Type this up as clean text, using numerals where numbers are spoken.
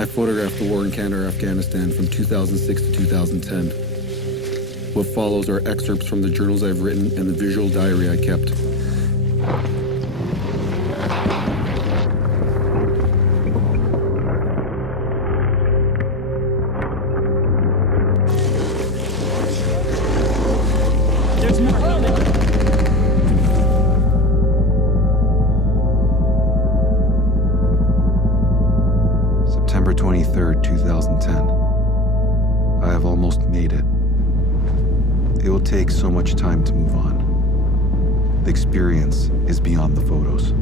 I photographed the war in Canada or Afghanistan from 2006 to 2010. What follows are excerpts from the journals I've written and the visual diary I kept. There's more coming. September 23rd, 2010. I have almost made it. It will take so much time to move on. The experience is beyond the photos.